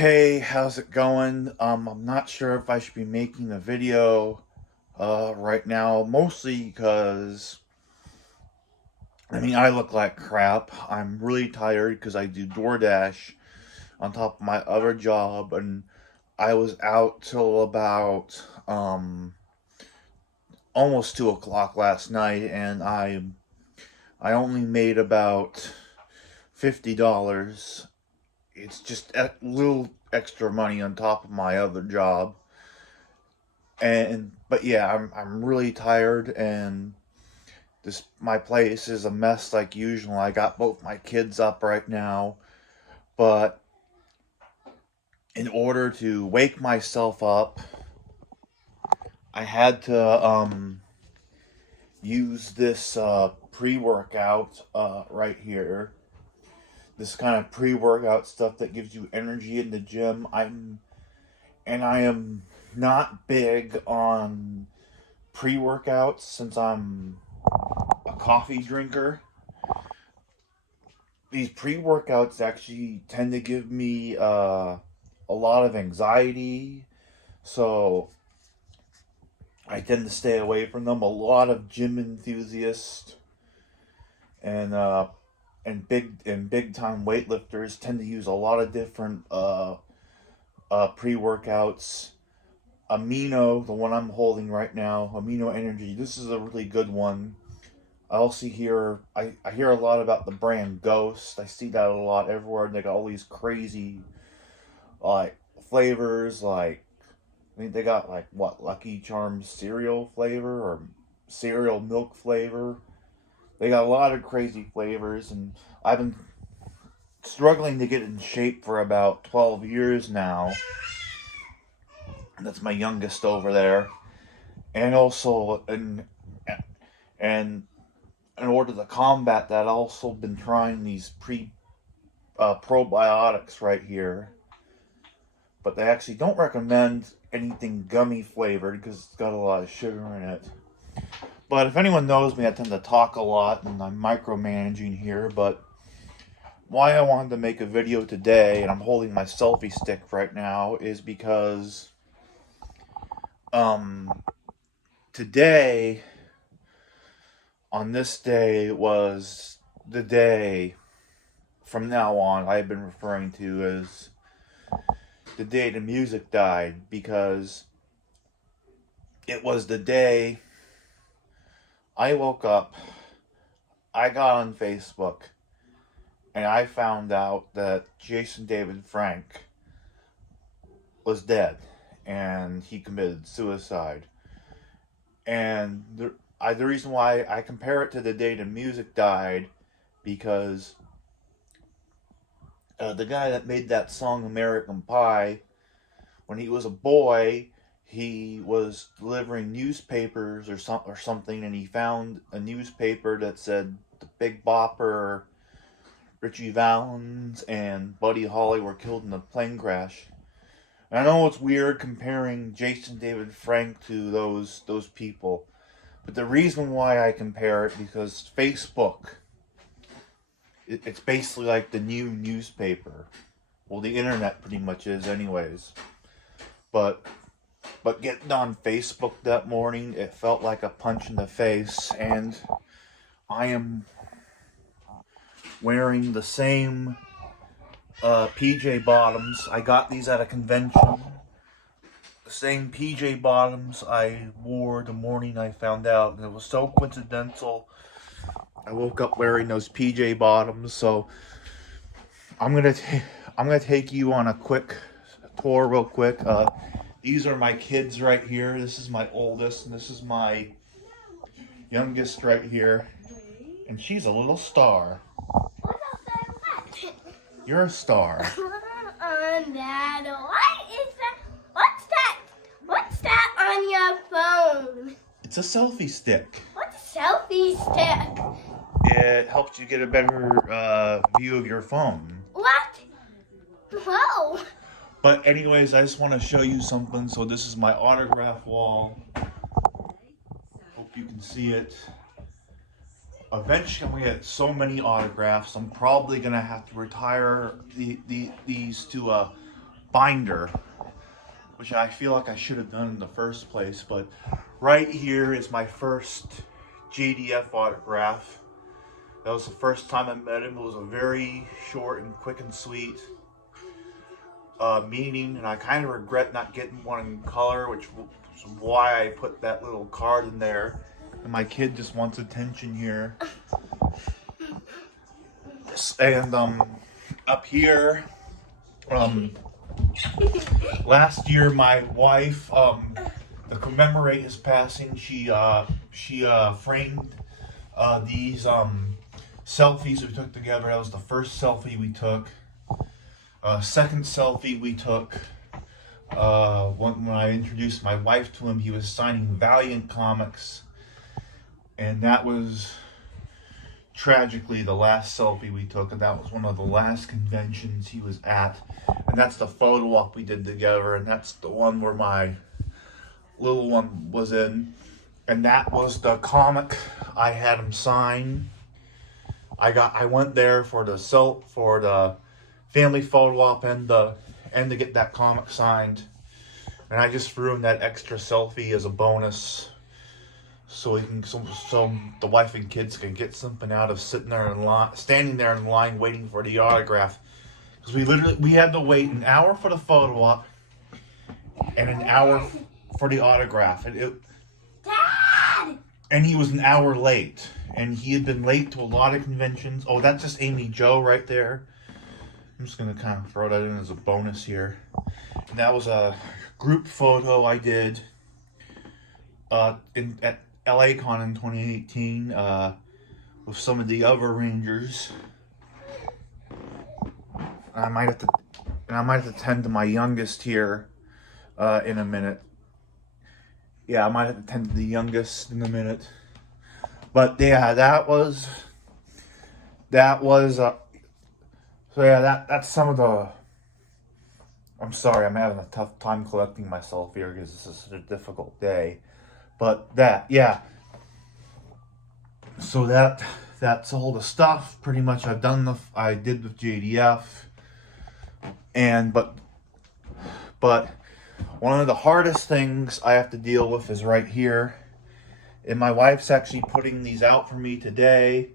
Hey, how's it going? I'm not sure if I should be making a video right now, mostly because I look like crap. I'm really tired because I do DoorDash on top of my other job, and I was out till about almost 2 o'clock last night, and I only made about $50. It's just a little extra money on top of my other job. But yeah, I'm really tired, and this my place is a mess like usual. I got both my kids up right now, but in order to wake myself up, I had to use this pre-workout right here. This kind of pre-workout stuff that gives you energy in the gym. I am not big on pre-workouts since I'm a coffee drinker. These pre-workouts actually tend to give me a lot of anxiety, so I tend to stay away from them. A lot of gym enthusiasts and big time weightlifters tend to use a lot of different pre-workouts. Amino, the one I'm holding right now, Amino Energy. This is a really good one. I also I hear a lot about the brand Ghost. I see that a lot everywhere. They got all these crazy like flavors. Like I think they got like what Lucky Charms cereal flavor or cereal milk flavor. They got a lot of crazy flavors, and I've been struggling to get in shape for about 12 years now. That's my youngest over there, and also and in order to combat that, I've also been trying these probiotics right here, but they actually don't recommend anything gummy flavored because it's got a lot of sugar in it. But if anyone knows me, I tend to talk a lot and I'm micromanaging here. But why I wanted to make a video today, and I'm holding my selfie stick right now, is because today, on this day, was the day from now on I've been referring to as the day the music died, because it was the day I woke up, I got on Facebook, and I found out that Jason David Frank was dead and he committed suicide. And the reason why I compare it to the day the music died, because the guy that made that song American Pie, when he was a boy, he was delivering newspapers or something, and he found a newspaper that said the Big Bopper, Richie Valens, and Buddy Holly were killed in a plane crash. And I know it's weird comparing Jason David Frank to those people, but the reason why I compare it, because Facebook, it's basically like the new newspaper. Well, the internet pretty much is anyways. But getting on Facebook that morning, it felt like a punch in the face, and I am wearing the same PJ bottoms. I got these at a convention. The same PJ bottoms I wore the morning I found out, and it was so coincidental. I woke up wearing those PJ bottoms, so I'm gonna take you on a quick tour, real quick. These are my kids right here. This is my oldest, and this is my youngest right here. And she's a little star. You're a star. Dad, what is that? What's that? What's that on your phone? It's a selfie stick. What's a selfie stick? It helps you get a better view of your phone. What? Whoa. But anyways, I just want to show you something. So this is my autograph wall. Hope you can see it. Eventually, I'm going to get so many autographs, I'm probably going to have to retire these to binder, which I feel like I should have done in the first place. But right here is my first JDF autograph. That was the first time I met him. It was a very short and quick and sweet meeting, and I kind of regret not getting one in color, which is why I put that little card in there. And my kid just wants attention here. And up here, last year my wife, to commemorate his passing, she framed these selfies we took together. That was the first selfie we took. Second selfie we took when I introduced my wife to him. He was signing Valiant comics, and that was tragically the last selfie we took, and that was one of the last conventions he was at. And that's the photo op we did together, and that's the one where my little one was in, and that was the comic I had him sign. I went there for the family photo op and to get that comic signed, and I just threw in that extra selfie as a bonus, so the wife and kids can get something out of standing there in line waiting for the autograph. Because we had to wait an hour for the photo op and an hour for the autograph, Dad! And he was an hour late, and he had been late to a lot of conventions. Oh, that's just Amy Joe right there. I'm just gonna kind of throw that in as a bonus here. And that was a group photo I did at LA Con in 2018 with some of the other Rangers. I might have to tend to my youngest here in a minute. Yeah, I might have to tend to the youngest in a minute. But yeah, that's some of the. I'm sorry, I'm having a tough time collecting myself here because this is such a difficult day. But yeah. So that's all the stuff pretty much I did with JDF. But one of the hardest things I have to deal with is right here. And my wife's actually putting these out for me today,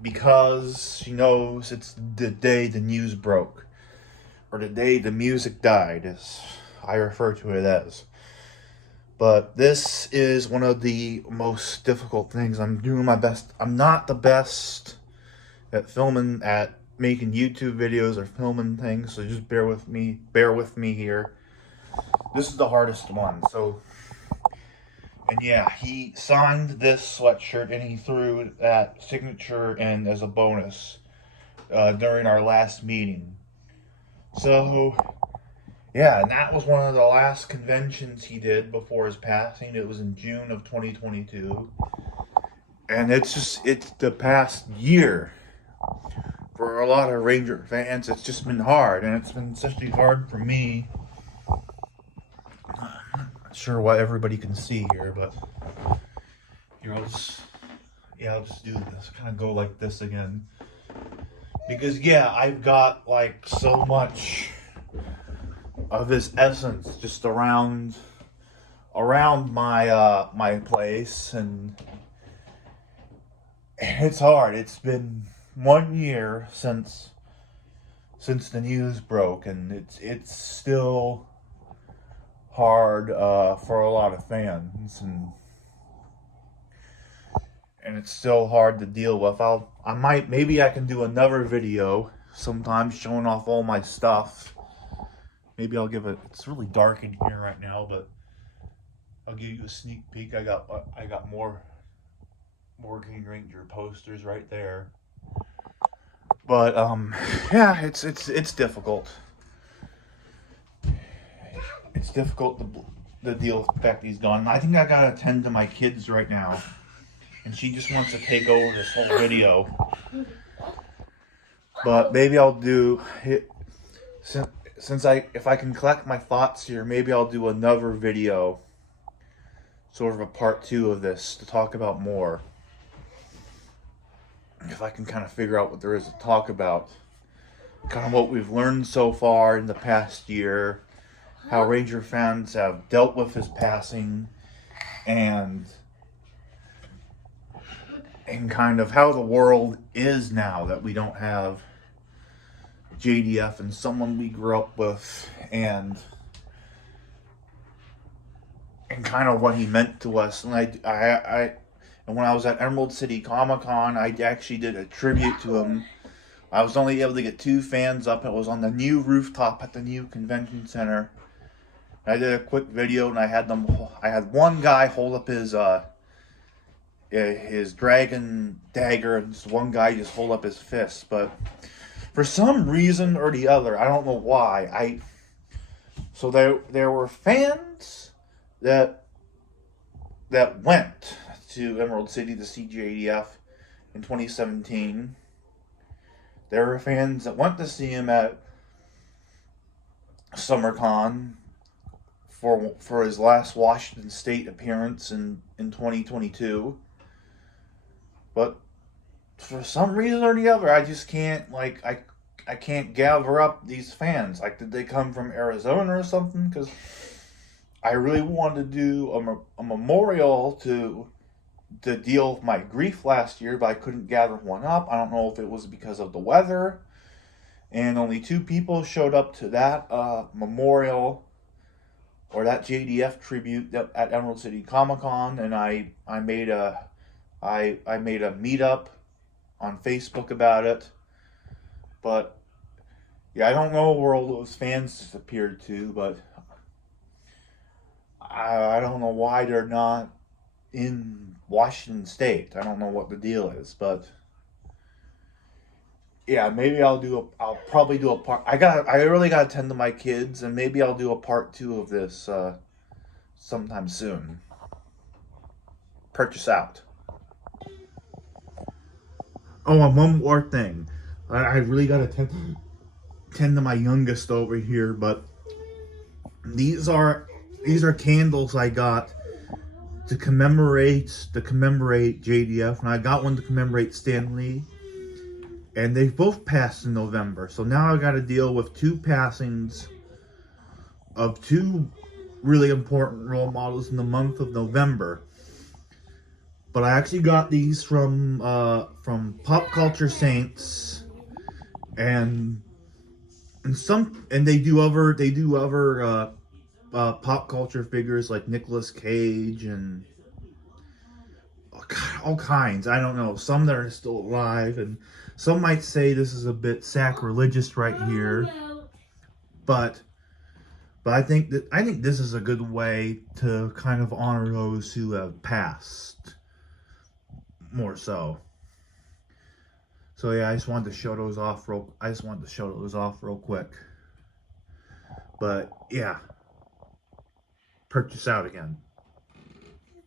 because she knows it's the day the news broke, or the day the music died, as I refer to it as. But this is one of the most difficult things. I'm doing my best. I'm not the best at making YouTube videos or filming things, so just bear with me here. This is the hardest one. So, and yeah, he signed this sweatshirt and he threw that signature in as a bonus during our last meeting. So yeah, and that was one of the last conventions he did before his passing. It was in June of 2022. And it's the past year. For a lot of Ranger fans, it's just been hard, and it's been especially hard for me. I'm not sure what everybody can see here, but here I'll just do this. Kind of go like this again, because yeah, I've got like so much of his essence just around my place, and it's hard. It's been 1 year since the news broke, and it's still hard for a lot of fans, and it's still hard to deal with. Maybe I can do another video sometime showing off all my stuff. Maybe I'll it's really dark in here right now, but I'll give you a sneak peek. I got more Green Ranger posters right there. But yeah, it's difficult. It's difficult to deal with the fact he's gone. I think I gotta attend to my kids right now, and she just wants to take over this whole video. But maybe I'll do it if I can collect my thoughts here. Maybe I'll do another video, sort of a part 2 of this, to talk about more. If I can kind of figure out what there is to talk about. kind of what we've learned so far in the past year, how Ranger fans have dealt with his passing, and kind of how the world is now that we don't have JDF and someone we grew up with, and kind of what he meant to us. And and when I was at Emerald City Comic Con, I actually did a tribute to him. I was only able to get 2 fans up. It was on the new rooftop at the new convention center. I did a quick video, and I had one guy hold up his dragon dagger, and one guy just hold up his fist. But for some reason or the other, I don't know why, so there were fans that went to Emerald City to see JDF in 2017. There were fans that went to see him at SummerCon for his last Washington State appearance in 2022. But for some reason or the other, I just can't, I can't gather up these fans. Like, did they come from Arizona or something? Because I really wanted to do a memorial to deal with my grief last year, but I couldn't gather one up. I don't know if it was because of the weather, and only 2 people showed up to that memorial or that JDF tribute at Emerald City Comic Con, and I made a meetup on Facebook about it. But yeah, I don't know where all those fans disappeared to, but I don't know why they're not in Washington State. I don't know what the deal is, but yeah, maybe I'll probably do a part. I really gotta tend to my kids, and maybe I'll do a part 2 of this sometime soon. Purchase out. Oh, and one more thing. I really gotta tend to my youngest over here, but these are candles I got to commemorate JDF, and I got one to commemorate Stan Lee, and they both passed in November. So now I got to deal with 2 passings of 2 really important role models in the month of November. But I actually got these from Pop Culture Saints, and they do other pop culture figures like Nicolas Cage and all kinds. I don't know. Some that are still alive, and some might say this is a bit sacrilegious right here. But I think this is a good way to kind of honor those who have passed. More so. So yeah, I just wanted to show those off real quick. But yeah. Purchase out again.